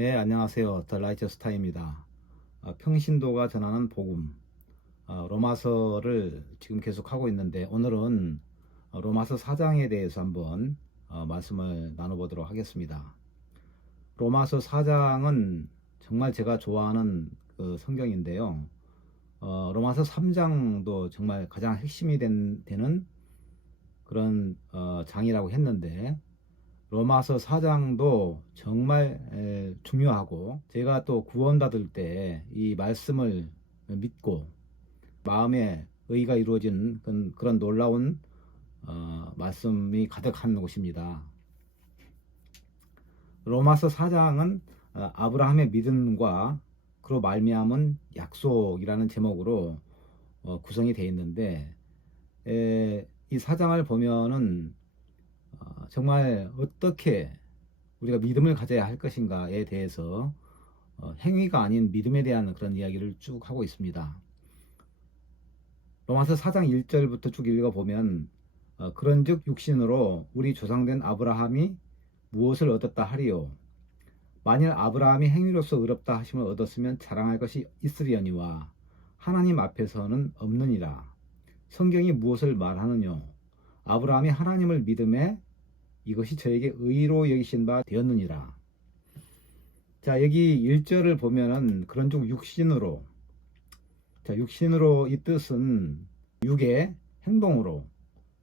네, 안녕하세요. 더 라이처스 타임입니다. 평신도가 전하는 복음, 로마서를 지금 계속 하고 있는데 오늘은 로마서 4장에 대해서 한번 말씀을 나눠보도록 하겠습니다. 로마서 4장은 정말 제가 좋아하는 그 성경인데요. 로마서 3장도 정말 가장 핵심이 되는 그런 장이라고 했는데 로마서 4장도 정말 중요하고, 제가 또 구원받을 때 이 말씀을 믿고 마음에 의가 이루어진 그런 놀라운 말씀이 가득한 곳입니다. 로마서 4장은 아브라함의 믿음과 그로 말미암은 약속이라는 제목으로 구성이 되어 있는데, 이 4장을 보면은 정말 어떻게 우리가 믿음을 가져야 할 것인가에 대해서 행위가 아닌 믿음에 대한 그런 이야기를 쭉 하고 있습니다. 로마서 4장 1절부터 쭉 읽어보면 그런즉 육신으로 우리 조상된 아브라함이 무엇을 얻었다 하리요? 만일 아브라함이 행위로서 의롭다 하심을 얻었으면 자랑할 것이 있으려니와 하나님 앞에서는 없느니라. 성경이 무엇을 말하느뇨? 아브라함이 하나님을 믿음에 이것이 저에게 의로 여기신 바 되었느니라. 자, 여기 1절을 보면은 그런즉 육신으로, 자, 육신으로 이 뜻은 육의 행동으로,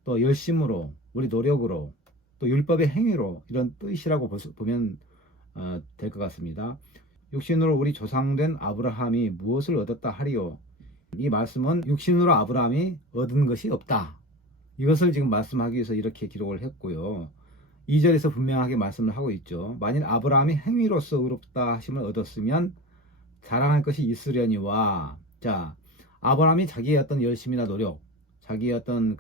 또 열심으로, 우리 노력으로, 또 율법의 행위로, 이런 뜻이라고 보면 될 것 같습니다. 육신으로 우리 조상된 아브라함이 무엇을 얻었다 하리요? 이 말씀은 육신으로 아브라함이 얻은 것이 없다, 이것을 지금 말씀하기 위해서 이렇게 기록을 했고요. 2절에서 분명하게 말씀을 하고 있죠. 만일 아브라함이 행위로서 의롭다 하심을 얻었으면 자랑할 것이 있으려니와, 자, 아브라함이 자기의 어떤 열심이나 노력, 자기의 어떤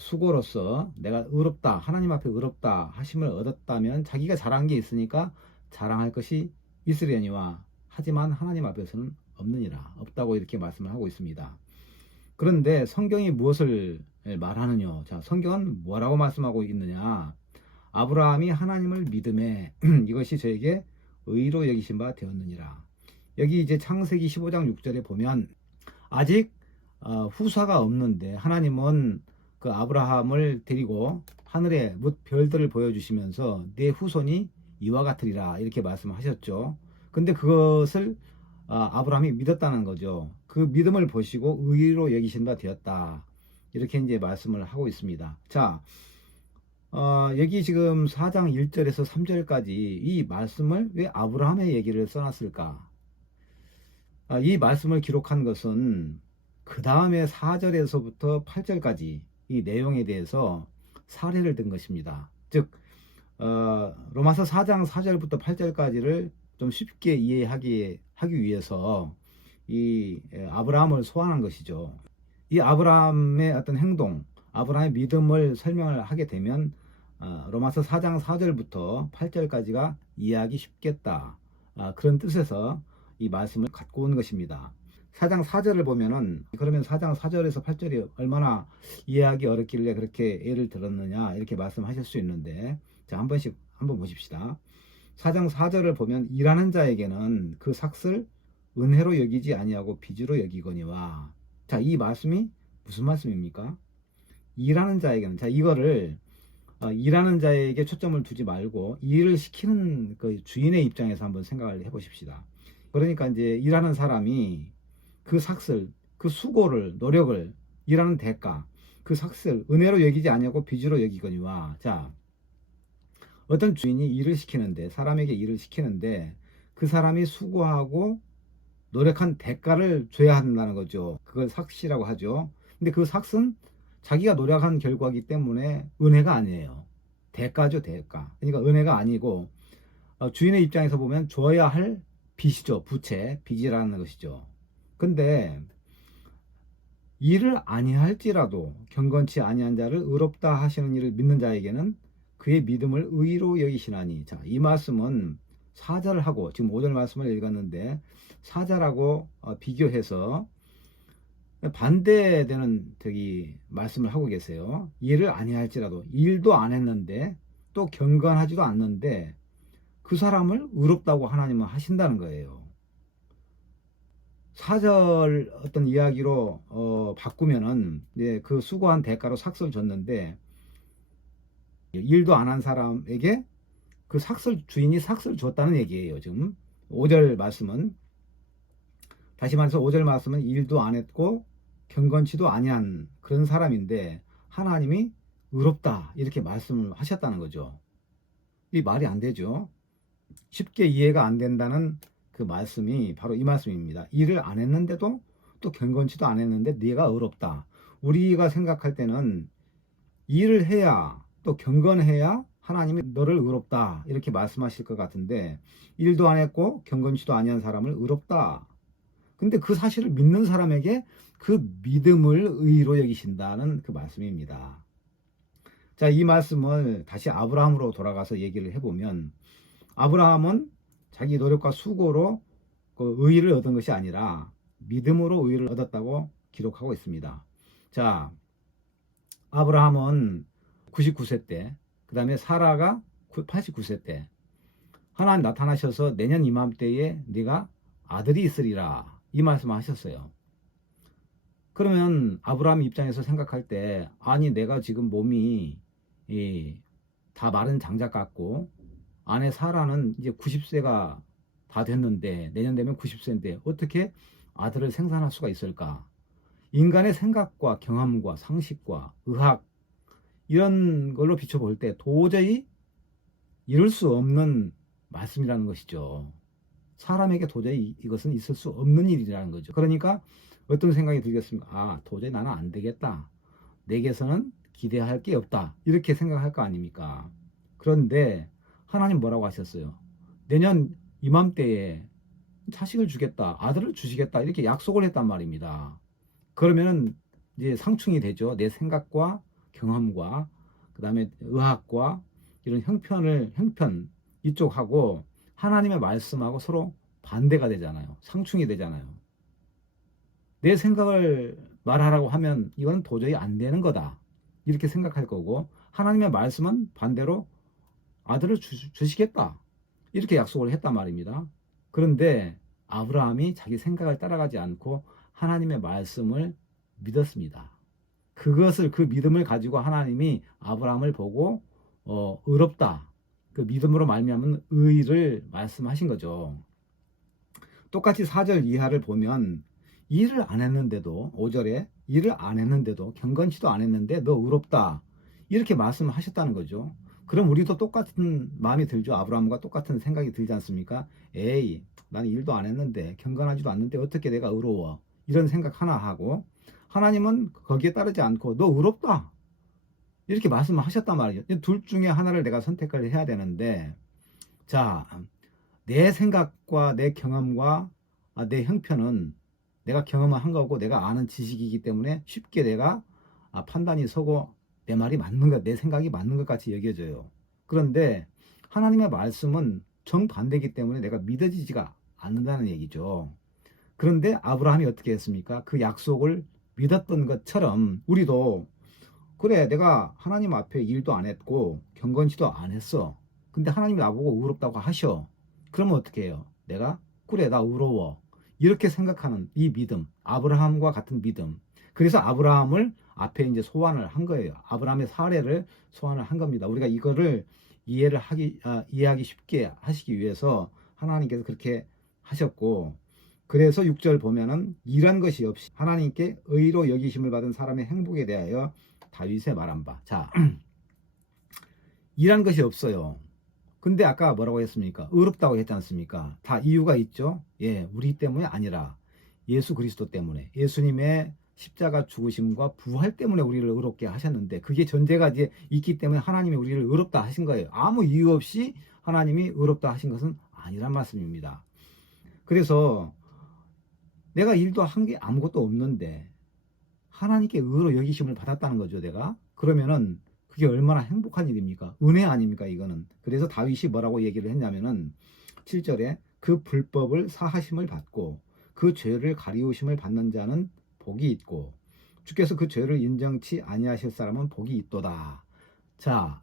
수고로서 내가 의롭다, 하나님 앞에 의롭다 하심을 얻었다면 자기가 잘한 게 있으니까 자랑할 것이 있으려니와, 하지만 하나님 앞에서는 없느니라, 없다고 이렇게 말씀을 하고 있습니다. 그런데 성경이 무엇을 말하느냐? 자, 성경은 뭐라고 말씀하고 있느냐? 아브라함이 하나님을 믿음에 이것이 저에게 의로 여기신 바 되었느니라. 여기 이제 창세기 15장 6절에 보면 아직 후사가 없는데 하나님은 그 아브라함을 데리고 하늘에 뭇 별들을 보여주시면서 내 후손이 이와 같으리라, 이렇게 말씀하셨죠. 근데 그것을 아브라함이 믿었다는 거죠. 그 믿음을 보시고 의로 여기신 바 되었다, 이렇게 이제 말씀을 하고 있습니다. 자, 여기 지금 4장 1절에서 3절까지 이 말씀을 왜 아브라함의 얘기를 써놨을까? 이 말씀을 기록한 것은 그 다음에 4절에서부터 8절까지 이 내용에 대해서 사례를 든 것입니다. 즉 로마서 4장 4절부터 8절까지를 좀 쉽게 이해하기 위해서 이 아브라함을 소환한 것이죠. 이 아브라함의 어떤 행동, 아브라함의 믿음을 설명을 하게 되면 로마서 4장 4절부터 8절까지가 이해하기 쉽겠다, 그런 뜻에서 이 말씀을 갖고 온 것입니다. 4장 4절을 보면은, 그러면 4장 4절에서 8절이 얼마나 이해하기 어렵길래 그렇게 예를 들었느냐, 이렇게 말씀하실 수 있는데, 자, 한번 보십시다. 4장 4절을 보면 일하는 자에게는 그 삭을 은혜로 여기지 아니하고 빚으로 여기거니와, 자, 이 말씀이 무슨 말씀입니까? 일하는 자에게는, 자, 이거를 일하는 자에게 초점을 두지 말고 일을 시키는 그 주인의 입장에서 한번 생각을 해보십시다. 그러니까 이제 일하는 사람이 그 삭을, 그 수고를, 노력을, 일하는 대가, 그 삭을 은혜로 여기지 아니하고 빚으로 여기거니와, 자, 어떤 주인이 일을 시키는데, 사람에게 일을 시키는데 그 사람이 수고하고 노력한 대가를 줘야 한다는 거죠. 그걸 삭시라고 하죠. 근데 그 삭은 자기가 노력한 결과이기 때문에 은혜가 아니에요. 대가죠, 대가. 그러니까 은혜가 아니고 주인의 입장에서 보면 줘야 할 빚이죠. 부채, 빚이라는 것이죠. 근데 일을 아니할지라도 경건치 아니한 자를 의롭다 하시는 일을 믿는 자에게는 그의 믿음을 의로 여기시나니, 자, 이 말씀은 4절하고 지금 5절 말씀을 읽었는데 4절하고 비교해서 반대되는 말씀을 하고 계세요. 일을 아니할지라도, 일도 안 했는데 또 경건하지도 않는데 그 사람을 의롭다고 하나님은 하신다는 거예요. 4절 어떤 이야기로 바꾸면은 이제 그 수고한 대가로 삭슬 줬는데 일도 안 한 사람에게 그 삭슬 주인이 삭슬 줬다는 얘기예요. 지금 5절 말씀은, 다시 말해서 5절 말씀은 일도 안 했고 경건치도 아니한 그런 사람인데 하나님이 의롭다 이렇게 말씀을 하셨다는 거죠. 이 말이 안 되죠. 쉽게 이해가 안 된다는 그 말씀이 바로 이 말씀입니다. 일을 안 했는데도 또 경건치도 안 했는데 네가 의롭다. 우리가 생각할 때는 일을 해야 또 경건해야 하나님이 너를 의롭다 이렇게 말씀하실 것 같은데, 일도 안 했고 경건치도 아니한 사람을 의롭다. 근데 그 사실을 믿는 사람에게 그 믿음을 의로 여기신다는 그 말씀입니다. 자, 이 말씀을 다시 아브라함으로 돌아가서 얘기를 해보면, 아브라함은 자기 노력과 수고로 그 의를 얻은 것이 아니라 믿음으로 의를 얻었다고 기록하고 있습니다. 자, 아브라함은 99세 때, 그 다음에 사라가 89세 때 하나님 나타나셔서 내년 이맘때에 네가 아들이 있으리라 이 말씀을 하셨어요. 그러면 아브라함 입장에서 생각할 때, 아니 내가 지금 몸이 다 마른 장작 같고 아내 사라는 이제 90세가 다 됐는데 내년 되면 90세인데 어떻게 아들을 생산할 수가 있을까? 인간의 생각과 경험과 상식과 의학 이런 걸로 비춰볼 때 도저히 이룰 수 없는 말씀이라는 것이죠. 사람에게 도저히 이것은 있을 수 없는 일이라는 거죠. 그러니까 어떤 생각이 들겠습니까? 아, 도저히 나는 안 되겠다. 내게서는 기대할 게 없다. 이렇게 생각할 거 아닙니까? 그런데 하나님 뭐라고 하셨어요? 내년 이맘때에 자식을 주겠다. 아들을 주시겠다. 이렇게 약속을 했단 말입니다. 그러면은 이제 상충이 되죠. 내 생각과 경험과 그 다음에 의학과 이런 형편 이쪽하고 하나님의 말씀하고 서로 반대가 되잖아요. 상충이 되잖아요. 내 생각을 말하라고 하면 이건 도저히 안 되는 거다 이렇게 생각할 거고, 하나님의 말씀은 반대로 아들을 주시겠다 이렇게 약속을 했단 말입니다. 그런데 아브라함이 자기 생각을 따라가지 않고 하나님의 말씀을 믿었습니다. 그 믿음을 가지고 하나님이 아브라함을 보고 의롭다, 그 믿음으로 말미암은 의를 말씀하신 거죠. 똑같이 4절 이하를 보면 일을 안 했는데도, 5절에 일을 안 했는데도 경건치도 안 했는데 너 의롭다 이렇게 말씀하셨다는 거죠. 그럼 우리도 똑같은 마음이 들죠. 아브라함과 똑같은 생각이 들지 않습니까? 에이, 나는 일도 안 했는데 경건하지도 않는데 어떻게 내가 의로워, 이런 생각 하나 하고, 하나님은 거기에 따르지 않고 너 의롭다 이렇게 말씀을 하셨단 말이에요. 둘 중에 하나를 내가 선택을 해야 되는데, 자, 내 생각과 내 경험과 내 형편은 내가 경험을 한 거고 내가 아는 지식이기 때문에 쉽게 내가 판단이 서고 내 말이 맞는 것, 내 생각이 맞는 것 같이 여겨져요. 그런데 하나님의 말씀은 정반대이기 때문에 내가 믿어지지가 않는다는 얘기죠. 그런데 아브라함이 어떻게 했습니까? 그 약속을 믿었던 것처럼 우리도, 그래 내가 하나님 앞에 일도 안 했고 경건치도 안 했어. 근데 하나님이 나보고 의롭다고 하셔. 그러면 어떻게 해요? 내가 그래 나 의로워 이렇게 생각하는 이 믿음, 아브라함과 같은 믿음. 그래서 아브라함을 앞에 이제 소환을 한 거예요. 아브라함의 사례를 소환을 한 겁니다. 우리가 이거를 이해하기 쉽게 하시기 위해서 하나님께서 그렇게 하셨고, 그래서 6절 보면은 일한 것이 없이 하나님께 의로 여기심을 받은 사람의 행복에 대하여 다윗의 말한 바. 자, 일한 것이 없어요. 근데 아까 뭐라고 했습니까? 의롭다고 했지 않습니까? 다 이유가 있죠. 예, 우리 때문에 아니라 예수 그리스도 때문에, 예수님의 십자가 죽으심과 부활 때문에 우리를 의롭게 하셨는데, 그게 전제가 이제 있기 때문에 하나님이 우리를 의롭다 하신 거예요. 아무 이유 없이 하나님이 의롭다 하신 것은 아니란 말씀입니다. 그래서 내가 일도 한 게 아무것도 없는데 하나님께 의로 여기심을 받았다는 거죠, 내가. 그러면은 그게 얼마나 행복한 일입니까? 은혜 아닙니까, 이거는. 그래서 다윗이 뭐라고 얘기를 했냐면은 7절에 그 불법을 사하심을 받고 그 죄를 가리우심을 받는 자는 복이 있고 주께서 그 죄를 인정치 아니하실 사람은 복이 있도다. 자,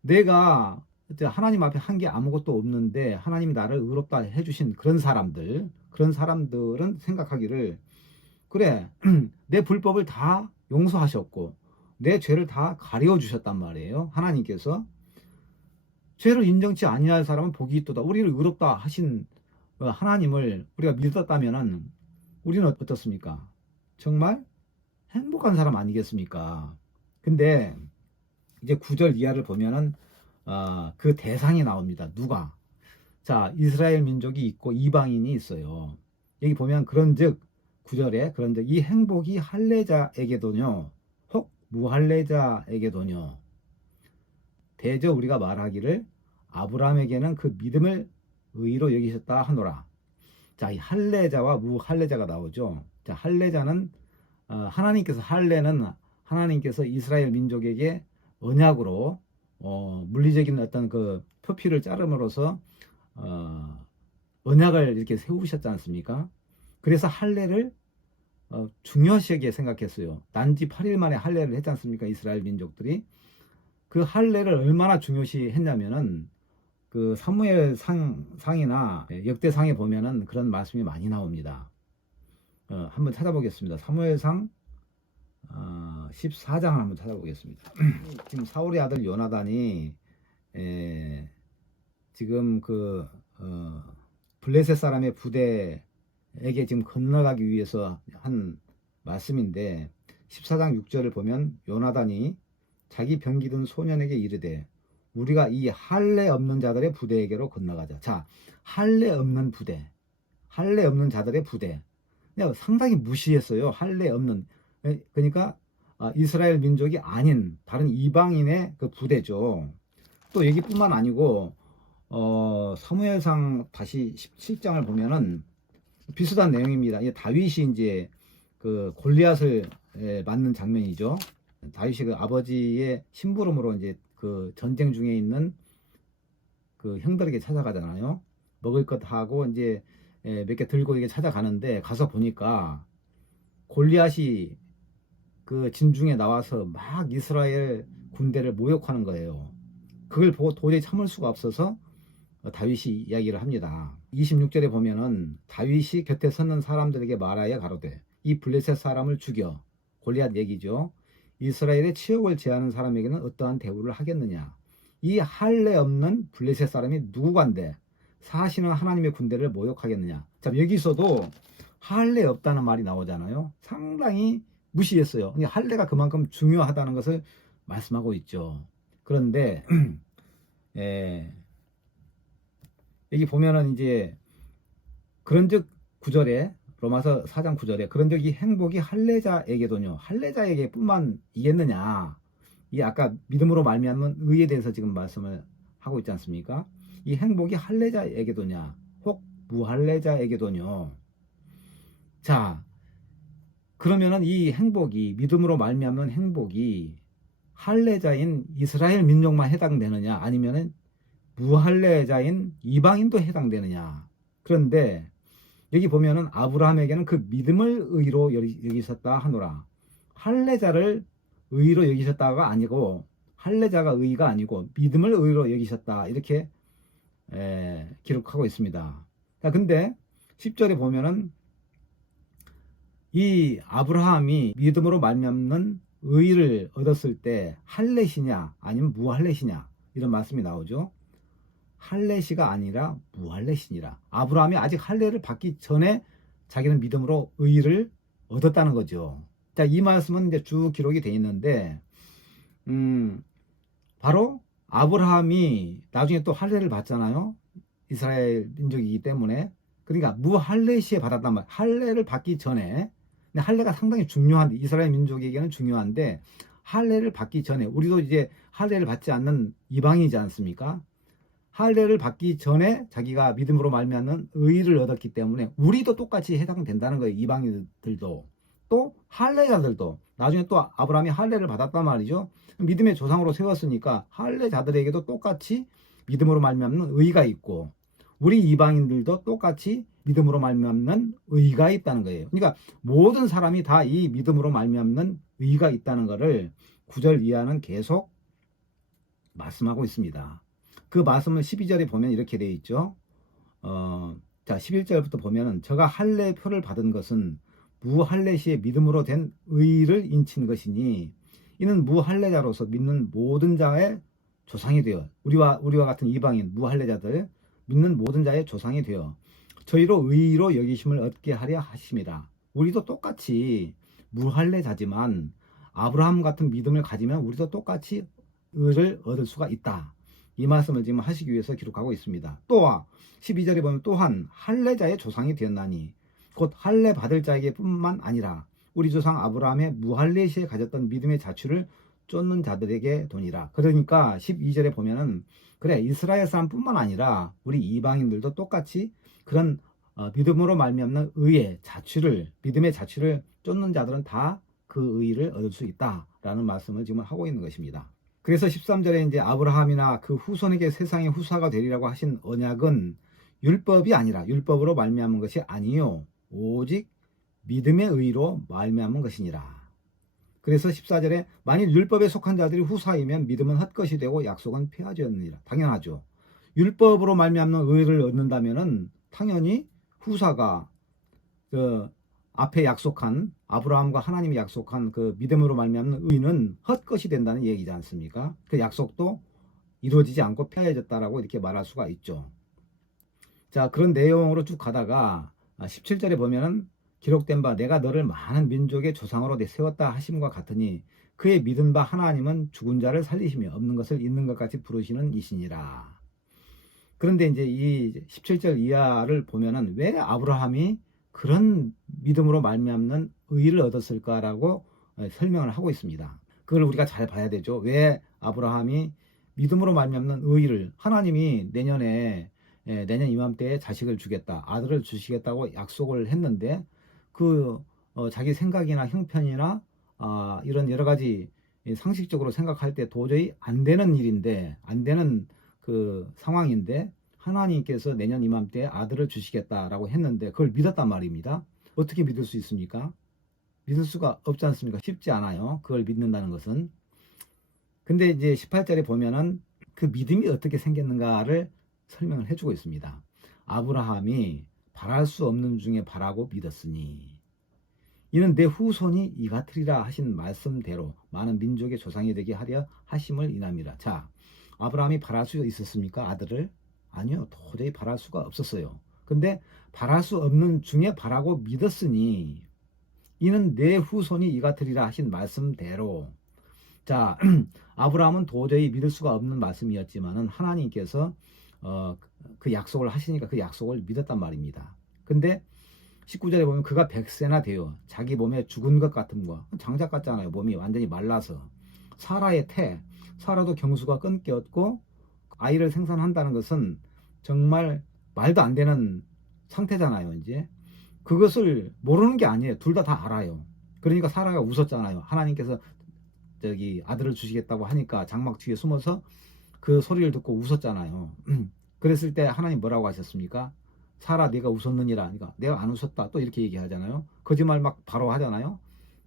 내가 하나님 앞에 한 게 아무것도 없는데 하나님이 나를 의롭다 해주신 그런 사람들은 생각하기를, 그래, 내 불법을 다 용서하셨고 내 죄를 다 가려 주셨단 말이에요. 하나님께서 죄를 인정치 아니할 사람은 복이 있도다. 우리를 의롭다 하신 하나님을 우리가 믿었다면은 우리는 어떻습니까? 정말 행복한 사람 아니겠습니까? 근데 이제 9절 이하를 보면은 그 대상이 나옵니다. 누가? 자, 이스라엘 민족이 있고 이방인이 있어요. 여기 보면 그런즉 9절에 그런즉 이 행복이 할례자에게도뇨 혹 무할례자에게도뇨 대저 우리가 말하기를 아브라함에게는 그 믿음을 의로 여기셨다 하노라. 자, 이 할례자와 무할례자가 나오죠. 자, 할례자는 하나님께서 이스라엘 민족에게 언약으로 물리적인 어떤 그 표피를 자름으로써 언약을 이렇게 세우셨지 않습니까? 그래서 할례를 중요시하게 생각했어요. 단지 8일 만에 할례를 했지 않습니까? 이스라엘 민족들이. 그 할례를 얼마나 중요시 했냐면은 그 사무엘 상이나 역대상에 보면은 그런 말씀이 많이 나옵니다. 한번 찾아보겠습니다. 사무엘상 14장을 한번 찾아보겠습니다. 지금 사울의 아들 요나단이 지금 그 블레셋 사람의 부대에게 지금 건너가기 위해서 한 말씀인데 14장 6절을 보면 요나단이 자기 병기든 소년에게 이르되 우리가 이 할례 없는 자들의 부대에게로 건너가자. 자, 할례 없는 부대, 할례 없는 자들의 부대. 그냥 상당히 무시했어요. 할례 없는. 그러니까 이스라엘 민족이 아닌 다른 이방인의 그 부대죠. 또 여기뿐만 아니고 사무엘상 다시 17장을 보면은 비슷한 내용입니다. 다윗이 이제 그 골리앗을 맞는 장면이죠. 다윗이 그 아버지의 심부름으로 이제 그 전쟁 중에 있는 그 형들에게 찾아가잖아요. 먹을 것 하고 이제 몇 개 들고 이게 찾아가는데 가서 보니까 골리앗이 그 진중에 나와서 막 이스라엘 군대를 모욕하는 거예요. 그걸 보고 도저히 참을 수가 없어서 다윗이 이야기를 합니다. 26절에 보면은 다윗이 곁에 서는 사람들에게 말하여 가로되 이 블레셋 사람을 죽여. 골리앗 얘기죠. 이스라엘의 치욕을 제하는 사람에게는 어떠한 대우를 하겠느냐. 이 할례 없는 블레셋 사람이 누구간데 사시는 하나님의 군대를 모욕하겠느냐. 자, 여기서도 할례 없다는 말이 나오잖아요. 상당히 무시했어요. 할례가 그만큼 중요하다는 것을 말씀하고 있죠. 그런데 여기 보면은 이제 그런즉 9절에 로마서 4장 9절에 그런즉 이 행복이 할례자에게도뇨 할례자에게 뿐만 이겠느냐. 이 아까 믿음으로 말미암은 의에 대해서 지금 말씀을 하고 있지 않습니까? 이 행복이 할례자에게도냐 혹 무할례자에게도뇨. 자, 그러면은 이 행복이 믿음으로 말미암는 행복이 할례자인 이스라엘 민족만 해당되느냐 아니면은 무할례자인 이방인도 해당되느냐. 그런데 여기 보면은 아브라함에게는 그 믿음을 의로 여기셨다 하노라. 할례자를 의로 여기셨다가 아니고 할례자가 의가 아니고 믿음을 의로 여기셨다 이렇게 기록하고 있습니다. 자, 근데 10절에 보면은 이 아브라함이 믿음으로 말미암는 의를 얻었을 때 할례시냐 아니면 무할례시냐 이런 말씀이 나오죠. 할례시가 아니라 무할례시니라. 아브라함이 아직 할례를 받기 전에 자기는 믿음으로 의를 얻었다는 거죠. 자, 이 말씀은 이제 쭉 기록이 되어 있는데 바로 아브라함이 나중에 또 할례를 받잖아요. 이스라엘 민족이기 때문에. 그러니까 무할례시에 받았단 말이에요. 할례를 받기 전에. 근데 할례가 상당히 중요한데 이스라엘 민족에게는 중요한데 할례를 받기 전에 우리도 이제 할례를 받지 않는 이방인이지 않습니까? 할례를 받기 전에 자기가 믿음으로 말미암는 의를 얻었기 때문에 우리도 똑같이 해당된다는 거예요. 이방인들도 또 할례자들도 나중에 또 아브라함이 할례를 받았단 말이죠. 믿음의 조상으로 세웠으니까 할례자들에게도 똑같이 믿음으로 말미암는 의가 있고 우리 이방인들도 똑같이 믿음으로 말미암는 의가 있다는 거예요. 그러니까 모든 사람이 다 이 믿음으로 말미암는 의가 있다는 것을 9절 이하는 계속 말씀하고 있습니다. 그 말씀을 12절에 보면 이렇게 되어 있죠. 자, 11절부터 보면은 저가 할례 표를 받은 것은 무할례 시에 믿음으로 된 의를 인친 것이니 이는 무할례자로서 믿는 모든 자의 조상이 되어 우리와 같은 이방인 무할례자들 믿는 모든 자의 조상이 되어 저희로 의로 여기심을 얻게 하려 하심이라. 우리도 똑같이 무할례자지만 아브라함 같은 믿음을 가지면 우리도 똑같이 의를 얻을 수가 있다. 이 말씀을 지금 하시기 위해서 기록하고 있습니다. 또한 12절에 보면 또한 할례자의 조상이 되었나니 곧 할례 받을 자에게 뿐만 아니라 우리 조상 아브라함의 무할례 시에 가졌던 믿음의 자취를 쫓는 자들에게 도니라. 그러니까 12절에 보면은 그래 이스라엘 사람뿐만 아니라 우리 이방인들도 똑같이 그런 믿음으로 말미암는 의의 자취를 믿음의 자취를 쫓는 자들은 다 그 의를 얻을 수 있다라는 말씀을 지금 하고 있는 것입니다. 그래서 13절에 이제 아브라함이나 그 후손에게 세상의 후사가 되리라고 하신 언약은 율법이 아니라 율법으로 말미암은 것이 아니요 오직 믿음의 의로 말미암은 것이니라. 그래서 14절에 만일 율법에 속한 자들이 후사이면 믿음은 헛것이 되고 약속은 폐하지었느니라. 당연하죠. 율법으로 말미암는 의를 얻는다면은 당연히 후사가 그 앞에 약속한 아브라함과 하나님이 약속한 그 믿음으로 말미암는 의는 헛것이 된다는 얘기지 않습니까? 그 약속도 이루어지지 않고 폐해졌다라고 이렇게 말할 수가 있죠. 자, 그런 내용으로 쭉 가다가 17절에 보면은 기록된 바 내가 너를 많은 민족의 조상으로 세웠다 하심과 같으니 그의 믿은 바 하나님은 죽은 자를 살리시며 없는 것을 있는 것 같이 부르시는 이시니라. 그런데 이제 이 17절 이하를 보면은 왜 아브라함이 그런 믿음으로 말미암는 의를 얻었을까라고 설명을 하고 있습니다. 그걸 우리가 잘 봐야 되죠. 왜 아브라함이 믿음으로 말미암는 의를 하나님이 내년 이맘때에 자식을 주겠다, 아들을 주시겠다고 약속을 했는데 자기 생각이나 형편이나 이런 여러 가지 상식적으로 생각할 때 도저히 안 되는 일인데 안 되는 그 상황인데 하나님께서 내년 이맘때에 아들을 주시겠다라고 했는데 그걸 믿었단 말입니다. 어떻게 믿을 수 있습니까? 믿을 수가 없지 않습니까? 쉽지 않아요. 그걸 믿는다는 것은. 근데 이제 18절에 보면은 그 믿음이 어떻게 생겼는가를 설명을 해주고 있습니다. 아브라함이 바랄 수 없는 중에 바라고 믿었으니 이는 내 후손이 이 같으리라 하신 말씀대로 많은 민족의 조상이 되게 하려 하심을 인함이라. 자, 아브라함이 바랄 수 있었습니까? 아들을? 아니요. 도저히 바랄 수가 없었어요. 근데 바랄 수 없는 중에 바라고 믿었으니 이는 내 후손이 이 같으리라 하신 말씀대로. 자, 아브라함은 도저히 믿을 수가 없는 말씀이었지만은 하나님께서 그 약속을 하시니까 그 약속을 믿었단 말입니다. 근데 19절에 보면 그가 100세나 되어 자기 몸에 죽은 것 같음과 장작 같잖아요. 몸이 완전히 말라서 사라의 사라도 경수가 끊겼고 아이를 생산한다는 것은 정말 말도 안 되는 상태잖아요. 이제 그것을 모르는 게 아니에요. 둘 다 알아요. 그러니까 사라가 웃었잖아요. 하나님께서 아들을 주시겠다고 하니까 장막 뒤에 숨어서 그 소리를 듣고 웃었잖아요. 그랬을 때 하나님 뭐라고 하셨습니까? 사라 네가 웃었느니라. 그러니까 내가 안 웃었다. 또 이렇게 얘기하잖아요. 거짓말 막 바로 하잖아요.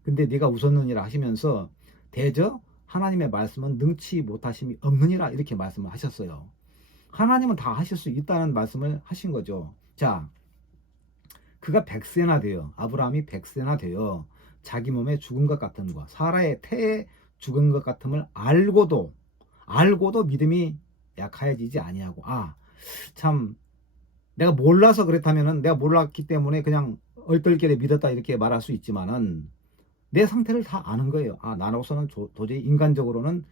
근데 네가 웃었느니라 하시면서 대저 하나님의 말씀은 능치 못하심이 없느니라 이렇게 말씀을 하셨어요. 하나님은 다 하실 수 있다는 말씀을 하신 거죠. 자, 그가 100세나 되어 아브라함이 100세나 되어 자기 몸에 죽은 것 같음과 사라의 태에 죽은 것 같음을 알고도 믿음이 약하여지지 아니하고 참 내가 몰라서 그렇다면은 내가 몰랐기 때문에 그냥 얼떨결에 믿었다 이렇게 말할 수 있지만은 내 상태를 다 아는 거예요. 나로서는 도저히 인간적으로는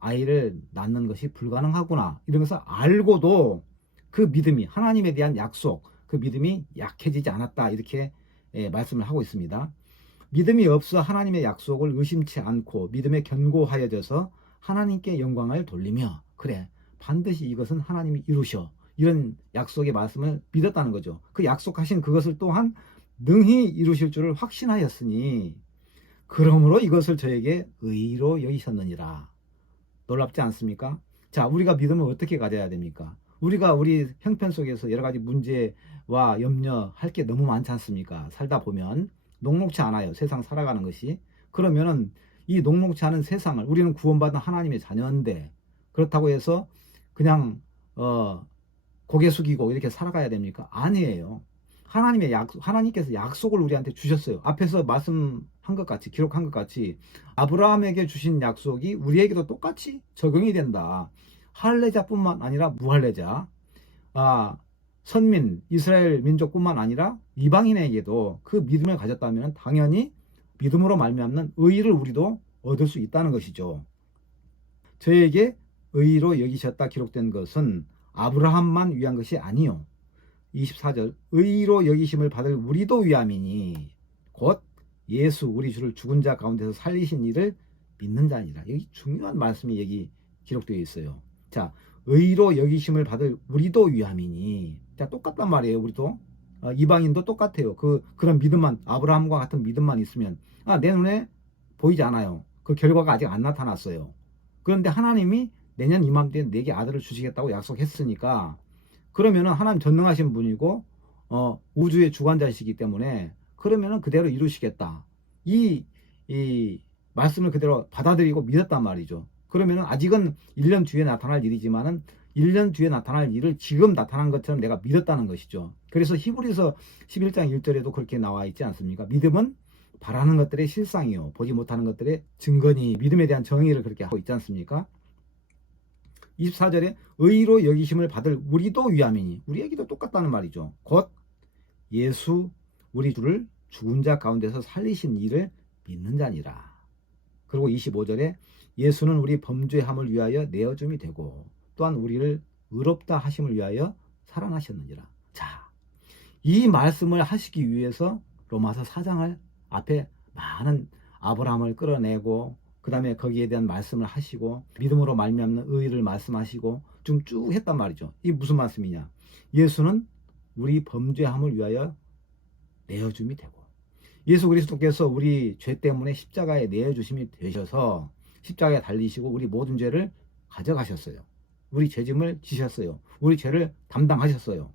아이를 낳는 것이 불가능하구나 이러면서 알고도 그 믿음이 하나님에 대한 약속 그 믿음이 약해지지 않았다 이렇게 말씀을 하고 있습니다. 믿음이 없어 하나님의 약속을 의심치 않고 믿음에 견고하여져서 하나님께 영광을 돌리며 그래 반드시 이것은 하나님이 이루셔 이런 약속의 말씀을 믿었다는 거죠. 그 약속하신 그것을 또한 능히 이루실 줄을 확신하였으니 그러므로 이것을 저에게 의로 여기셨느니라. 놀랍지 않습니까? 자, 우리가 믿음을 어떻게 가져야 됩니까? 우리가 우리 형편 속에서 여러 가지 문제와 염려할 게 너무 많지 않습니까? 살다 보면 녹록치 않아요. 세상 살아가는 것이. 그러면은 이 녹록치 않은 세상을 우리는 구원받은 하나님의 자녀인데 그렇다고 해서 그냥 고개 숙이고 이렇게 살아가야 됩니까? 아니에요. 하나님께서 약속을 우리한테 주셨어요. 앞에서 말씀한 것 같이, 기록한 것 같이 아브라함에게 주신 약속이 우리에게도 똑같이 적용이 된다. 할례자뿐만 아니라 무할례자, 선민, 이스라엘 민족뿐만 아니라 이방인에게도 그 믿음을 가졌다면 당연히 믿음으로 말미암는 의의를 우리도 얻을 수 있다는 것이죠. 저에게 의의로 여기셨다 기록된 것은 아브라함만 위한 것이 아니요. 24절 의의로 여기심을 받을 우리도 위함이니 곧 예수 우리 주를 죽은 자 가운데서 살리신 이를 믿는 자니라. 여기 중요한 말씀이 여기 기록되어 있어요. 자, 의의로 여기심을 받을 우리도 위함이니, 자, 똑같단 말이에요. 우리도 이방인도 똑같아요. 그런 믿음만, 아브라함과 같은 믿음만 있으면 내 눈에 보이지 않아요. 그 결과가 아직 안 나타났어요. 그런데 하나님이 내년 이맘때에 내게 아들을 주시겠다고 약속했으니까, 그러면은 하나님 전능하신 분이고 우주의 주관자이시기 때문에 그러면은 그대로 이루시겠다. 이 말씀을 그대로 받아들이고 믿었단 말이죠. 그러면은 아직은 1년 뒤에 나타날 일이지만은 1년 뒤에 나타날 일을 지금 나타난 것처럼 내가 믿었다는 것이죠. 그래서 히브리서 11장 1절에도 그렇게 나와 있지 않습니까? 믿음은 바라는 것들의 실상이요, 보지 못하는 것들의 증거니, 믿음에 대한 정의를 그렇게 하고 있지 않습니까? 24절에 의로 여기심을 받을 우리도 위함이니, 우리에게도 똑같다는 말이죠. 곧 예수 우리 주를 죽은 자 가운데서 살리신 이를 믿는 자니라. 그리고 25절에 예수는 우리 범죄함을 위하여 내어줌이 되고 또한 우리를 의롭다 하심을 위하여 살아나셨느니라. 자, 이 말씀을 하시기 위해서 로마서 4장을 앞에 많은 아브라함을 끌어내고 그 다음에 거기에 대한 말씀을 하시고 믿음으로 말미암는 의의를 말씀하시고 좀 쭉 했단 말이죠. 이게 무슨 말씀이냐? 예수는 우리 범죄함을 위하여 내어줌이 되고, 예수 그리스도께서 우리 죄 때문에 십자가에 내어주심이 되셔서 십자가에 달리시고 우리 모든 죄를 가져가셨어요. 우리 죄짐을 지셨어요. 우리 죄를 담당하셨어요.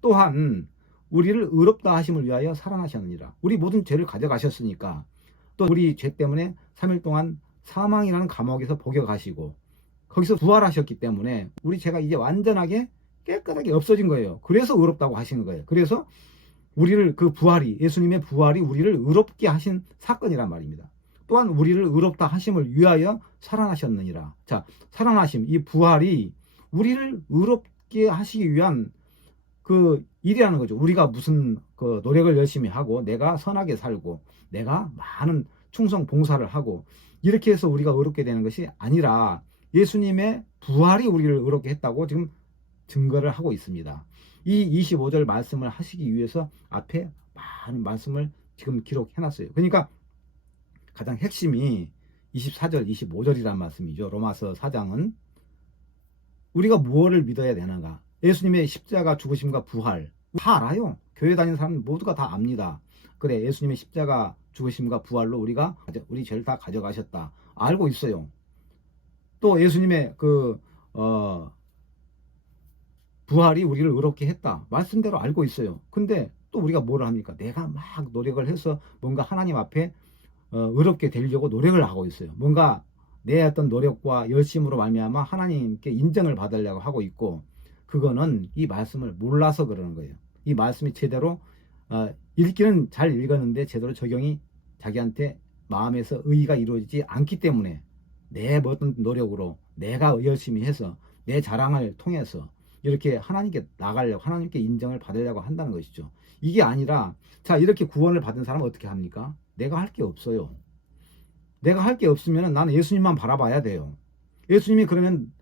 또한 우리를 의롭다 하심을 위하여 살아나셨느니라. 우리 모든 죄를 가져가셨으니까 또 우리 죄 때문에 3일 동안 사망이라는 감옥에서 복역하시고 거기서 부활하셨기 때문에 우리 죄가 이제 완전하게 깨끗하게 없어진 거예요. 그래서 의롭다고 하시는 거예요. 그래서 우리를 예수님의 부활이 우리를 의롭게 하신 사건이란 말입니다. 또한 우리를 의롭다 하심을 위하여 살아나셨느니라. 자, 살아나심, 이 부활이 우리를 의롭게 하시기 위한 그 일이라는 거죠. 우리가 무슨 노력을 열심히 하고 내가 선하게 살고 내가 많은 충성 봉사를 하고 이렇게 해서 우리가 의롭게 되는 것이 아니라 예수님의 부활이 우리를 의롭게 했다고 지금 증거를 하고 있습니다. 이 25절 말씀을 하시기 위해서 앞에 많은 말씀을 지금 기록해 놨어요. 그러니까 가장 핵심이 24절, 25절이란 말씀이죠. 로마서 4장은 우리가 무엇을 믿어야 되는가? 예수님의 십자가 죽으심과 부활 다 알아요. 교회 다니는 사람 모두가 다 압니다. 그래, 예수님의 십자가 죽으심과 부활로 우리가 우리 죄를 다 가져가셨다. 알고 있어요. 또 예수님의 부활이 우리를 의롭게 했다. 말씀대로 알고 있어요. 근데 또 우리가 뭐를 합니까? 내가 막 노력을 해서 뭔가 하나님 앞에 의롭게 되려고 노력을 하고 있어요. 뭔가 내 어떤 노력과 열심으로 말미암아 하나님께 인정을 받으려고 하고 있고, 그거는 이 말씀을 몰라서 그러는 거예요. 이 말씀이 제대로 읽기는 잘 읽었는데 제대로 적용이 자기한테 마음에서 의의가 이루어지지 않기 때문에 내 어떤 노력으로 내가 열심히 해서 내 자랑을 통해서 이렇게 하나님께 나가려고, 하나님께 인정을 받으려고 한다는 것이죠. 이게 아니라, 자, 이렇게 구원을 받은 사람은 어떻게 합니까? 내가 할 게 없어요. 내가 할 게 없으면 나는 예수님만 바라봐야 돼요. 예수님이 그러면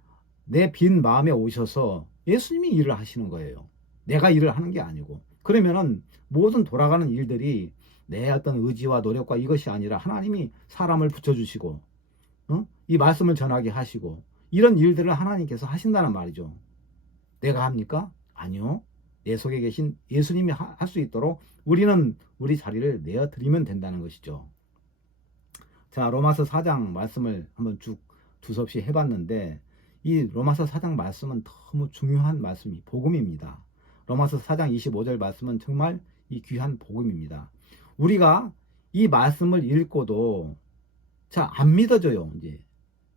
내 빈 마음에 오셔서 예수님이 일을 하시는 거예요. 내가 일을 하는 게 아니고. 그러면은 모든 돌아가는 일들이 내 어떤 의지와 노력과 이것이 아니라 하나님이 사람을 붙여주시고 이 말씀을 전하게 하시고 이런 일들을 하나님께서 하신다는 말이죠. 내가 합니까? 아니요. 내 속에 계신 예수님이 할 수 있도록 우리는 우리 자리를 내어드리면 된다는 것이죠. 자, 로마서 4장 말씀을 한번 쭉 두서없이 해봤는데, 이 로마서 4장 말씀은 너무 중요한 말씀이 복음입니다. 로마서 4장 25절 말씀은 정말 이 귀한 복음입니다. 우리가 이 말씀을 읽고도 안 믿어져요. 이제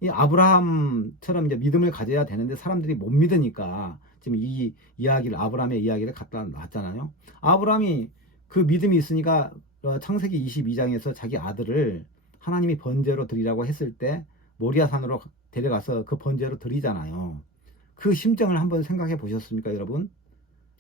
이 아브라함처럼 이제 믿음을 가져야 되는데 사람들이 못 믿으니까 지금 이 이야기를, 아브라함의 이야기를 갖다 놨잖아요. 아브라함이 그 믿음이 있으니까 창세기 22장에서 자기 아들을 하나님이 번제로 드리라고 했을 때 모리아산으로 데려가서 그 번제로 드리잖아요. 그 심정을 한번 생각해 보셨습니까, 여러분?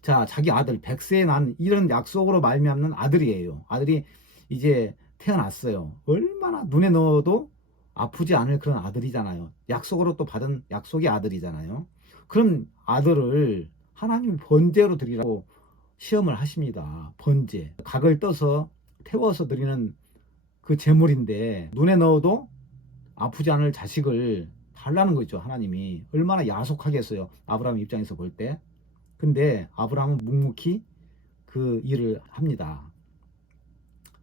자, 자기 아들 100세에 난 이런 약속으로 말미암는 아들이에요. 아들이 이제 태어났어요. 얼마나 눈에 넣어도 아프지 않을 그런 아들이잖아요. 약속으로 또 받은 약속의 아들이잖아요. 그런 아들을 하나님이 번제로 드리라고 시험을 하십니다. 번제. 각을 떠서 태워서 드리는 그 제물인데 눈에 넣어도 아프지 않을 자식을 달라는 거죠. 하나님이 얼마나 야속하겠어요. 아브라함 입장에서 볼 때. 근데 아브라함은 묵묵히 그 일을 합니다.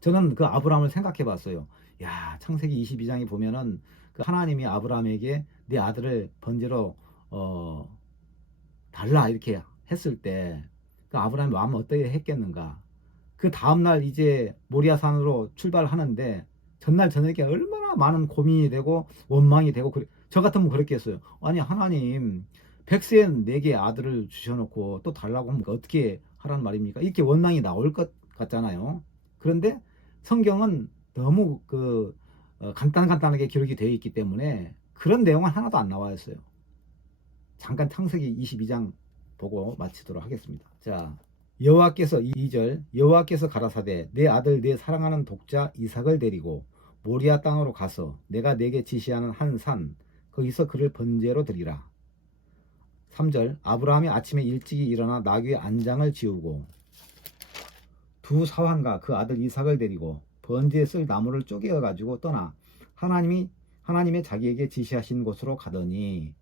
저는 그 아브라함을 생각해 봤어요. 야, 창세기 22장에 보면은 그 하나님이 아브라함에게 내 아들을 번제로 달라 이렇게 했을 때 그 아브라함의 마음은 어떻게 했겠는가. 그 다음날 이제 모리아산으로 출발하는데 전날 저녁에 얼마나 많은 고민이 되고 원망이 되고 저 같으면 그랬겠어요. 아니 하나님 100세엔 내게 아들을 주셔놓고 또 달라고 하면 어떻게 하란 말입니까? 이렇게 원망이 나올 것 같잖아요. 그런데 성경은 너무 간단하게 기록이 되어 있기 때문에 그런 내용은 하나도 안 나와 있어요. 잠깐 창세기 22장 보고 마치도록 하겠습니다. 자, 여호와께서 2절 여호와께서 가라사대 내 아들 내 사랑하는 독자 이삭을 데리고 모리아 땅으로 가서 내가 내게 지시하는 한 산 거기서 그를 번제로 드리라. 3절 아브라함이 아침에 일찍이 일어나 나귀의 안장을 지우고 두 사환과 그 아들 이삭을 데리고 번제에 쓸 나무를 쪼개어 가지고 떠나 하나님의 자기에게 지시하신 곳으로 가더니,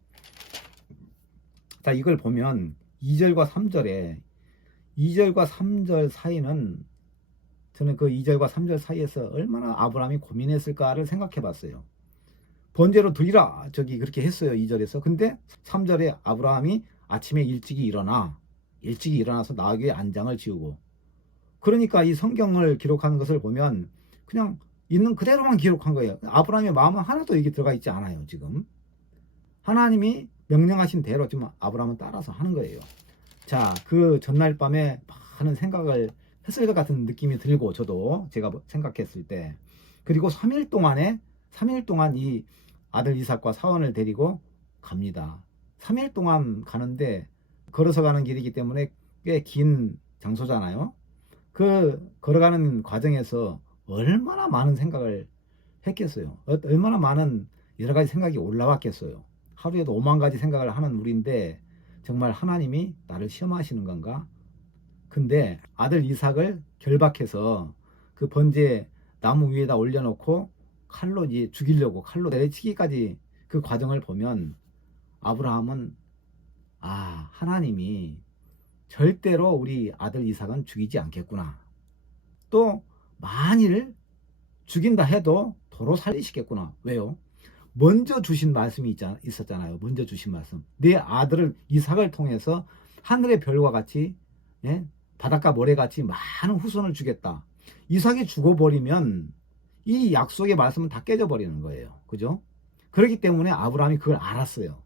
자, 이걸 보면 2절과 3절 사이는 저는 그 2절과 3절 사이에서 얼마나 아브라함이 고민했을까를 생각해 봤어요. 번제로 드리라 저기 그렇게 했어요. 2절에서. 근데 3절에 아브라함이 아침에 일찍이 일어나서 나귀의 안장을 지우고, 그러니까 이 성경을 기록하는 것을 보면 그냥 있는 그대로만 기록한 거예요. 아브라함의 마음은 하나도 여기 들어가 있지 않아요. 지금 하나님이 명령하신 대로 지금 아브라함은 따라서 하는 거예요. 자, 그 전날 밤에 많은 생각을 했을 것 같은 느낌이 들고, 제가 생각했을 때, 그리고 3일 동안 이 아들 이삭과 사원을 데리고 갑니다. 3일 동안 가는데 걸어서 가는 길이기 때문에 꽤 긴 장소잖아요. 그 걸어가는 과정에서 얼마나 많은 생각을 했겠어요. 얼마나 많은 여러 가지 생각이 올라왔겠어요. 하루에도 5만 가지 생각을 하는 우리인데 정말 하나님이 나를 시험하시는 건가? 근데 아들 이삭을 결박해서 그 번제 나무 위에다 올려놓고 칼로 이제 죽이려고 칼로 내리치기까지 그 과정을 보면 아브라함은 하나님이 절대로 우리 아들 이삭은 죽이지 않겠구나. 또 만일 죽인다 해도 도로 살리시겠구나. 왜요? 먼저 주신 말씀이 있었잖아요. 먼저 주신 말씀. 내 아들을 이삭을 통해서 하늘의 별과 같이, 바닷가 모래같이 많은 후손을 주겠다. 이삭이 죽어버리면 이 약속의 말씀은 다 깨져버리는 거예요. 그죠? 그렇기 때문에 아브라함이 그걸 알았어요.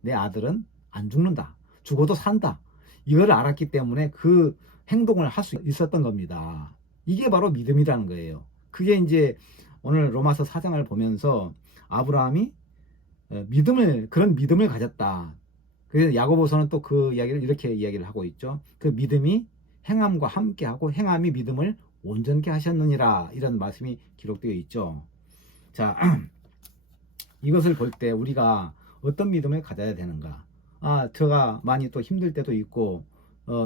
내 아들은 안 죽는다. 죽어도 산다. 이걸 알았기 때문에 그 행동을 할 수 있었던 겁니다. 이게 바로 믿음이라는 거예요. 그게 이제 오늘 로마서 4장을 보면서 아브라함이 그런 믿음을 가졌다. 그래서 야고보서는 또 그 이야기를 이렇게 이야기를 하고 있죠. 그 믿음이 행함과 함께하고 행함이 믿음을 온전케 하셨느니라, 이런 말씀이 기록되어 있죠. 자, 이것을 볼 때 우리가 어떤 믿음을 가져야 되는가? 제가 많이 또 힘들 때도 있고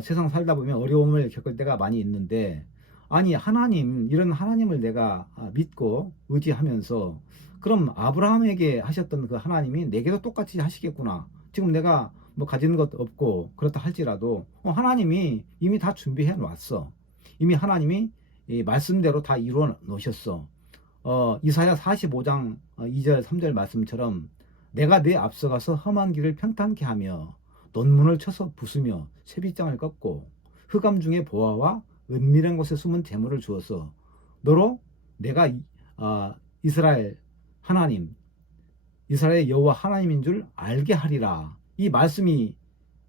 세상 살다 보면 어려움을 겪을 때가 많이 있는데, 아니 이런 하나님을 내가 믿고 의지하면서 그럼 아브라함에게 하셨던 그 하나님이 내게도 똑같이 하시겠구나. 지금 내가 뭐 가지는 것도 없고 그렇다 할지라도 하나님이 이미 다 준비해 놨어. 이미 하나님이 이 말씀대로 다 이루어 놓으셨어. 이사야 45장 2절 3절 말씀처럼 내가 내 앞서가서 험한 길을 평탄케 하며 논문을 쳐서 부수며 쇠빗장을 꺾고 흑암 중에 보화와 은밀한 곳에 숨은 재물을 주어서 너로 내가 이스라엘 하나님 이스라엘의 여호와 하나님인 줄 알게 하리라. 이 말씀이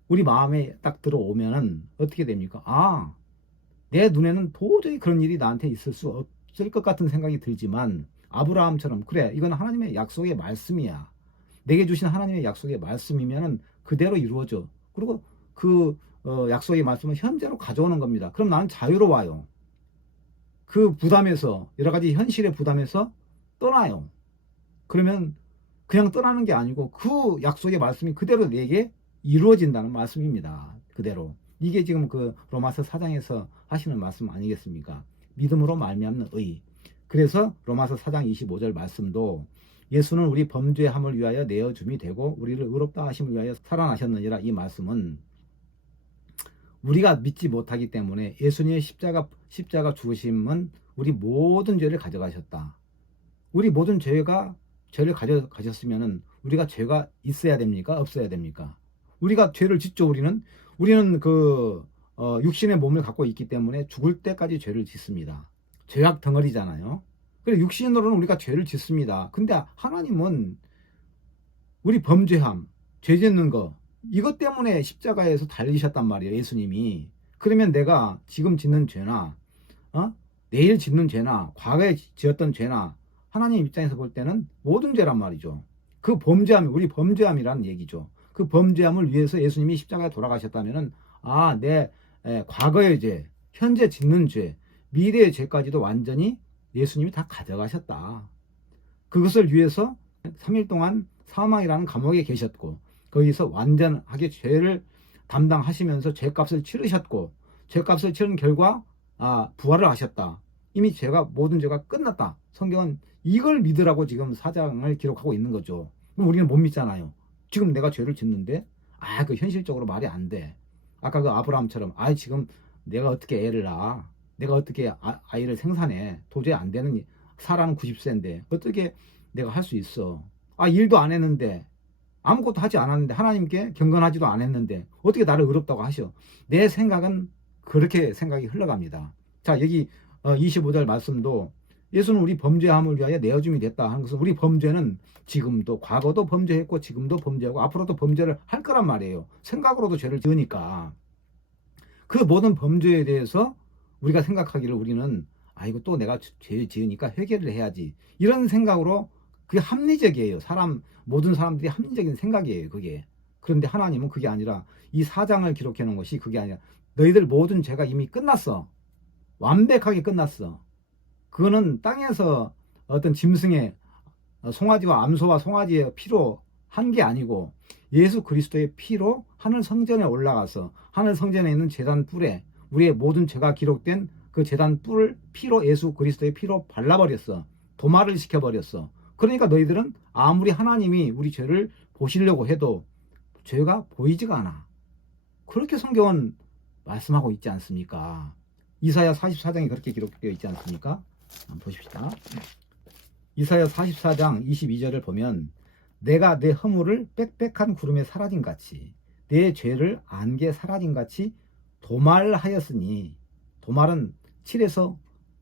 우리 마음에 딱 들어오면은 어떻게 됩니까? 아, 내 눈에는 도저히 그런 일이 나한테 있을 수 없을 것 같은 생각이 들지만 아브라함처럼 그래, 이건 하나님의 약속의 말씀이야. 내게 주신 하나님의 약속의 말씀이면은 그대로 이루어져. 그리고 그 약속의 말씀은 현재로 가져오는 겁니다. 그럼 나는 자유로워요. 그 부담에서, 여러 가지 현실의 부담에서 떠나요. 그러면 그냥 떠나는 게 아니고 그 약속의 말씀이 그대로 내게 이루어진다는 말씀입니다. 그대로. 이게 지금 그 로마서 4장에서 하시는 말씀 아니겠습니까? 믿음으로 말미암는 의. 그래서 로마서 4장 25절 말씀도 예수는 우리 범죄함을 위하여 내어줌이 되고 우리를 의롭다 하심을 위하여 살아나셨느니라. 이 말씀은 우리가 믿지 못하기 때문에 예수님의 십자가 죽으심은 우리 모든 죄를 가져가셨다. 우리 모든 죄를 가져가셨으면은 우리가 죄가 있어야 됩니까? 없어야 됩니까? 우리가 죄를 짓죠. 우리는 육신의 몸을 갖고 있기 때문에 죽을 때까지 죄를 짓습니다. 죄악 덩어리잖아요. 그래서 육신으로는 우리가 죄를 짓습니다. 근데 하나님은 우리 범죄함, 죄 짓는 거, 이것 때문에 십자가에서 달리셨단 말이에요. 예수님이. 그러면 내가 지금 짓는 죄나 내일 짓는 죄나 과거에 지었던 죄나 하나님 입장에서 볼 때는 모든 죄란 말이죠. 그 범죄함이 우리 범죄함이라는 얘기죠. 그 범죄함을 위해서 예수님이 십자가에 돌아가셨다면은 내 과거의 죄, 현재 짓는 죄, 미래의 죄까지도 완전히 예수님이 다 가져가셨다. 그것을 위해서 3일 동안 사망이라는 감옥에 계셨고 거기서 완전하게 죄를 담당하시면서 죄값을 치르셨고 죄값을 치른 결과 부활을 하셨다. 이미 모든 죄가 끝났다. 성경은 이걸 믿으라고 지금 4장을 기록하고 있는 거죠. 그럼 우리는 못 믿잖아요. 지금 내가 죄를 짓는데 그 현실적으로 말이 안 돼. 아까 그 아브라함처럼 지금 내가 어떻게 애를 낳아? 내가 어떻게 아이를 생산해? 도저히 안 되는, 사람은 90세인데 어떻게 내가 할 수 있어? 일도 안 했는데, 아무것도 하지 않았는데, 하나님께 경건하지도 않았는데 어떻게 나를 의롭다고 하셔? 내 생각은 그렇게 생각이 흘러갑니다. 자, 여기 25절 말씀도 예수는 우리 범죄함을 위하여 내어줌이 됐다 하는 것은 우리 범죄는 지금도, 과거도 범죄했고 지금도 범죄하고 앞으로도 범죄를 할 거란 말이에요. 생각으로도 죄를 지으니까. 그 모든 범죄에 대해서 우리가 생각하기를 우리는 이거 또 내가 죄 지으니까 회개를 해야지, 이런 생각으로, 그게 합리적이에요. 모든 사람들이 합리적인 생각이에요, 그게. 그런데 하나님은 그게 아니라 이 4장을 기록해 놓은 것이 그게 아니라 너희들 모든 죄가 이미 끝났어. 완벽하게 끝났어. 그거는 땅에서 어떤 짐승의 송아지와 암소와 송아지의 피로 한 게 아니고 예수 그리스도의 피로 하늘 성전에 올라가서 하늘 성전에 있는 제단 뿔에 우리의 모든 죄가 기록된 그 제단 뿔을 피로, 예수 그리스도의 피로 발라버렸어. 도마를 시켜버렸어. 그러니까 너희들은 아무리 하나님이 우리 죄를 보시려고 해도 죄가 보이지가 않아. 그렇게 성경은 말씀하고 있지 않습니까? 이사야 44장에 그렇게 기록되어 있지 않습니까? 한번 보십시다. 이사야 44장 22절을 보면 내가 내 허물을 빽빽한 구름에 사라진 같이 내 죄를 안개 사라진 같이 도말하였으니, 도말은 칠해서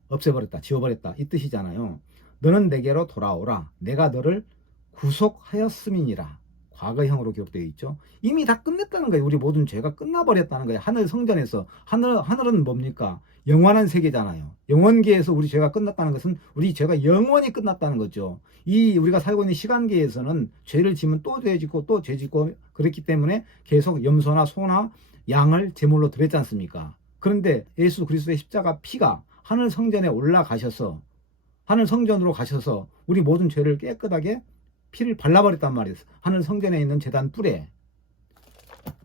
없애버렸다, 지워버렸다, 이 뜻이잖아요. 너는 내게로 돌아오라. 내가 너를 구속하였음이니라. 과거형으로 기록되어 있죠. 이미 다 끝냈다는 거예요. 우리 모든 죄가 끝나버렸다는 거예요. 하늘 성전에서. 하늘은 뭡니까? 영원한 세계잖아요. 영원계에서 우리 죄가 끝났다는 것은 우리 죄가 영원히 끝났다는 거죠. 우리가 살고 있는 시간계에서는 죄를 지면 또 죄 짓고 또 죄 짓고 그렇기 때문에 계속 염소나 소나 양을 제물로 드렸지 않습니까? 그런데 예수 그리스도의 십자가 피가 하늘 성전에 올라가셔서, 하늘 성전으로 가셔서 우리 모든 죄를 깨끗하게 피를 발라버렸단 말이에요. 하늘 성전에 있는 제단 뿔에.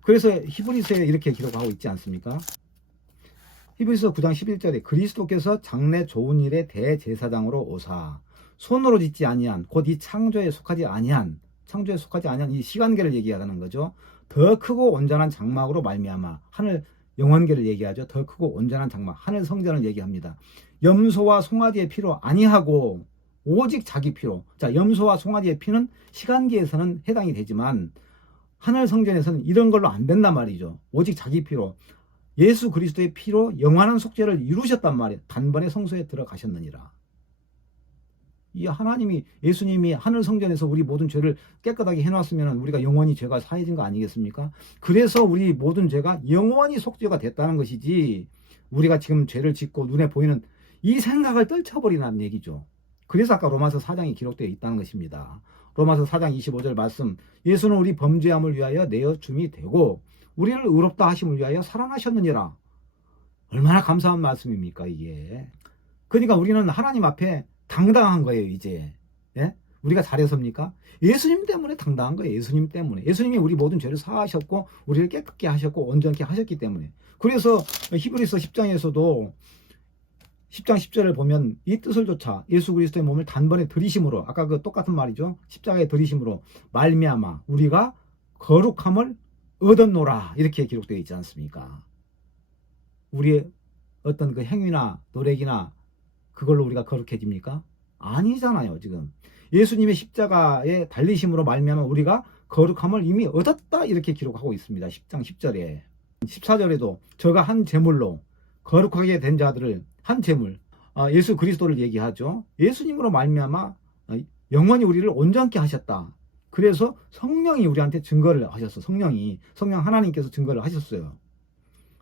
그래서 히브리서에 이렇게 기록하고 있지 않습니까? 히브리서 9장 11절에 그리스도께서 장래 좋은 일의 대제사장으로 오사 손으로 짓지 아니한, 곧 이 창조에 속하지 아니한 이 시간계를 얘기하는 거죠. 더 크고 온전한 장막으로 말미암아, 하늘 영원계를 얘기하죠. 더 크고 온전한 장막, 하늘 성전을 얘기합니다. 염소와 송아지의 피로 아니하고 오직 자기 피로. 자, 염소와 송아지의 피는 시간계에서는 해당이 되지만 하늘 성전에서는 이런 걸로 안 된단 말이죠. 오직 자기 피로, 예수 그리스도의 피로 영원한 속죄를 이루셨단 말이에요. 단번에 성소에 들어가셨느니라. 이 하나님이 예수님이 하늘 성전에서 우리 모든 죄를 깨끗하게 해놨으면 우리가 영원히 죄가 사해진 거 아니겠습니까? 그래서 우리 모든 죄가 영원히 속죄가 됐다는 것이지 우리가 지금 죄를 짓고 눈에 보이는 이 생각을 떨쳐버리라는 얘기죠. 그래서 아까 로마서 4장이 기록되어 있다는 것입니다. 로마서 4장 25절 말씀, 예수는 우리 범죄함을 위하여 내어 줌이 되고 우리를 의롭다 하심을 위하여 살아나셨느니라. 얼마나 감사한 말씀입니까 이게. 그러니까 우리는 하나님 앞에 당당한 거예요 이제. 예? 우리가 잘해서입니까? 예수님 때문에 당당한 거예요. 예수님 때문에. 예수님이 우리 모든 죄를 사하셨고 우리를 깨끗게 하셨고 온전케 하셨기 때문에. 그래서 히브리서 10장에서도 10장 10절을 보면 이 뜻을 조차 예수 그리스도의 몸을 단번에 들이심으로, 아까 그 똑같은 말이죠. 십자가에 들이심으로 말미암아 우리가 거룩함을 얻었노라 이렇게 기록되어 있지 않습니까? 우리의 어떤 그 행위나 노력이나 그걸로 우리가 거룩해집니까? 아니잖아요. 지금 예수님의 십자가에 달리심으로 말미암아 우리가 거룩함을 이미 얻었다 이렇게 기록하고 있습니다. 10장 10절에 14절에도 저가 한 제물로 거룩하게 된 자들을, 한 제물, 예수 그리스도를 얘기하죠. 예수님으로 말미암아 영원히 우리를 온전케 하셨다. 그래서 성령이 우리한테 증거를 하셨어. 성령 하나님께서 증거를 하셨어요.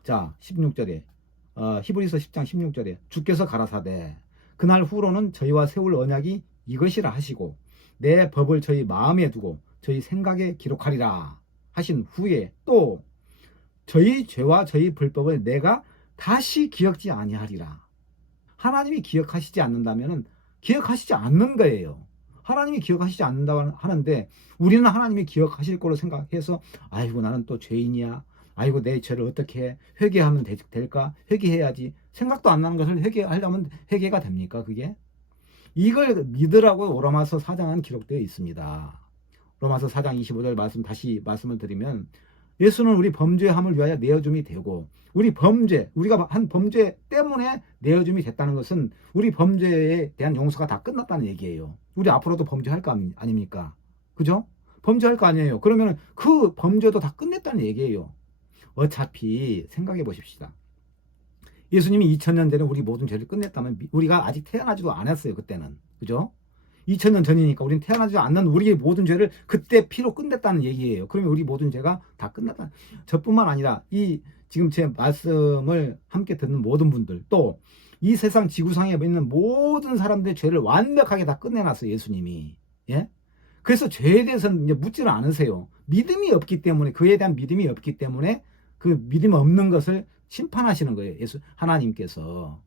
자 16절에 히브리서 10장 16절에 주께서 가라사대 그날 후로는 저희와 세울 언약이 이것이라 하시고 내 법을 저희 마음에 두고 저희 생각에 기록하리라 하신 후에 또 저희 죄와 저희 불법을 내가 다시 기억지 아니하리라. 하나님이 기억하시지 않는다면 기억하시지 않는 거예요. 하나님이 기억하시지 않는다고 하는데 우리는 하나님이 기억하실 거로 생각해서 아이고 나는 또 죄인이야. 아이고 내 죄를 어떻게 회개하면 될까? 회개해야지. 생각도 안 나는 것을 회개하려면 회개가 됩니까? 그게? 이걸 믿으라고 로마서 4장은 기록되어 있습니다. 로마서 4장 25절 말씀 다시 말씀을 드리면 예수는 우리 범죄함을 위하여 내어줌이 되고 우리 범죄, 우리가 한 범죄 때문에 내어줌이 됐다는 것은 우리 범죄에 대한 용서가 다 끝났다는 얘기예요. 우리 앞으로도 범죄할 거 아닙니까? 그죠? 범죄할 거 아니에요. 그러면 그 범죄도 다 끝냈다는 얘기예요. 어차피 생각해 보십시다. 예수님이 2000년 전에 우리 모든 죄를 끝냈다면 우리가 아직 태어나지도 않았어요. 그때는. 그죠? 2000년 전이니까 우리는 태어나지 않는 우리의 모든 죄를 그때 피로 끝냈다는 얘기예요. 그러면 우리 모든 죄가 다 끝났다. 저뿐만 아니라 이 지금 제 말씀을 함께 듣는 모든 분들, 또 이 세상 지구상에 있는 모든 사람들의 죄를 완벽하게 다 끝내놨어요. 예수님이. 예? 그래서 죄에 대해서는 이제 묻지를 않으세요. 믿음이 없기 때문에, 그에 대한 믿음이 없기 때문에 그 믿음 없는 것을 심판하시는 거예요. 하나님께서.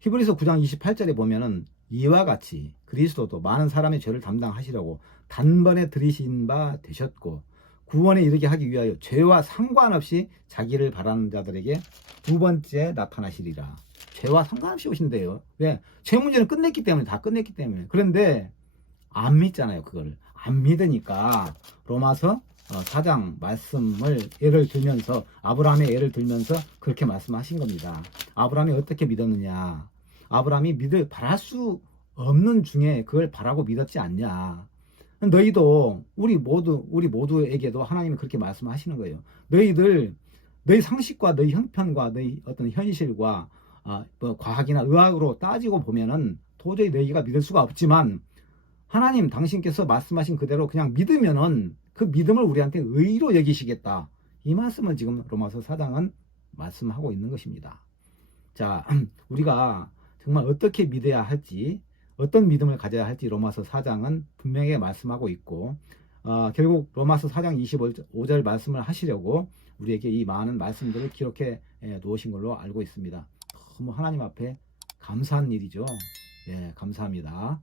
히브리서 9장 28절에 보면은 이와 같이 그리스도도 많은 사람의 죄를 담당하시려고 단번에 들이신 바 되셨고 구원에 이르게 하기 위하여 죄와 상관없이 자기를 바라는 자들에게 두 번째 나타나시리라. 죄와 상관없이 오신대요. 왜? 죄 문제는 끝냈기 때문에, 다 끝냈기 때문에. 그런데 안 믿잖아요. 그걸 안 믿으니까 로마서 4장 말씀을 예를 들면서, 아브라함의 예를 들면서 그렇게 말씀하신 겁니다. 아브라함이 어떻게 믿었느냐? 아브라함이 바랄 수 없는 중에 그걸 바라고 믿었지 않냐? 너희도 우리 모두에게도 하나님이 그렇게 말씀하시는 거예요. 너희 상식과 너희 형편과 너희 어떤 현실과 뭐 과학이나 의학으로 따지고 보면은 도저히 너희가 믿을 수가 없지만 하나님 당신께서 말씀하신 그대로 그냥 믿으면은 그 믿음을 우리한테 의로 여기시겠다. 이 말씀을 지금 로마서 4장은 말씀하고 있는 것입니다. 자, 우리가 정말 어떻게 믿어야 할지, 어떤 믿음을 가져야 할지 로마서 4장은 분명히 말씀하고 있고 결국 로마서 4장 25절 말씀을 하시려고 우리에게 이 많은 말씀들을 기록해 놓으신 걸로 알고 있습니다. 너무 하나님 앞에 감사한 일이죠. 예, 감사합니다.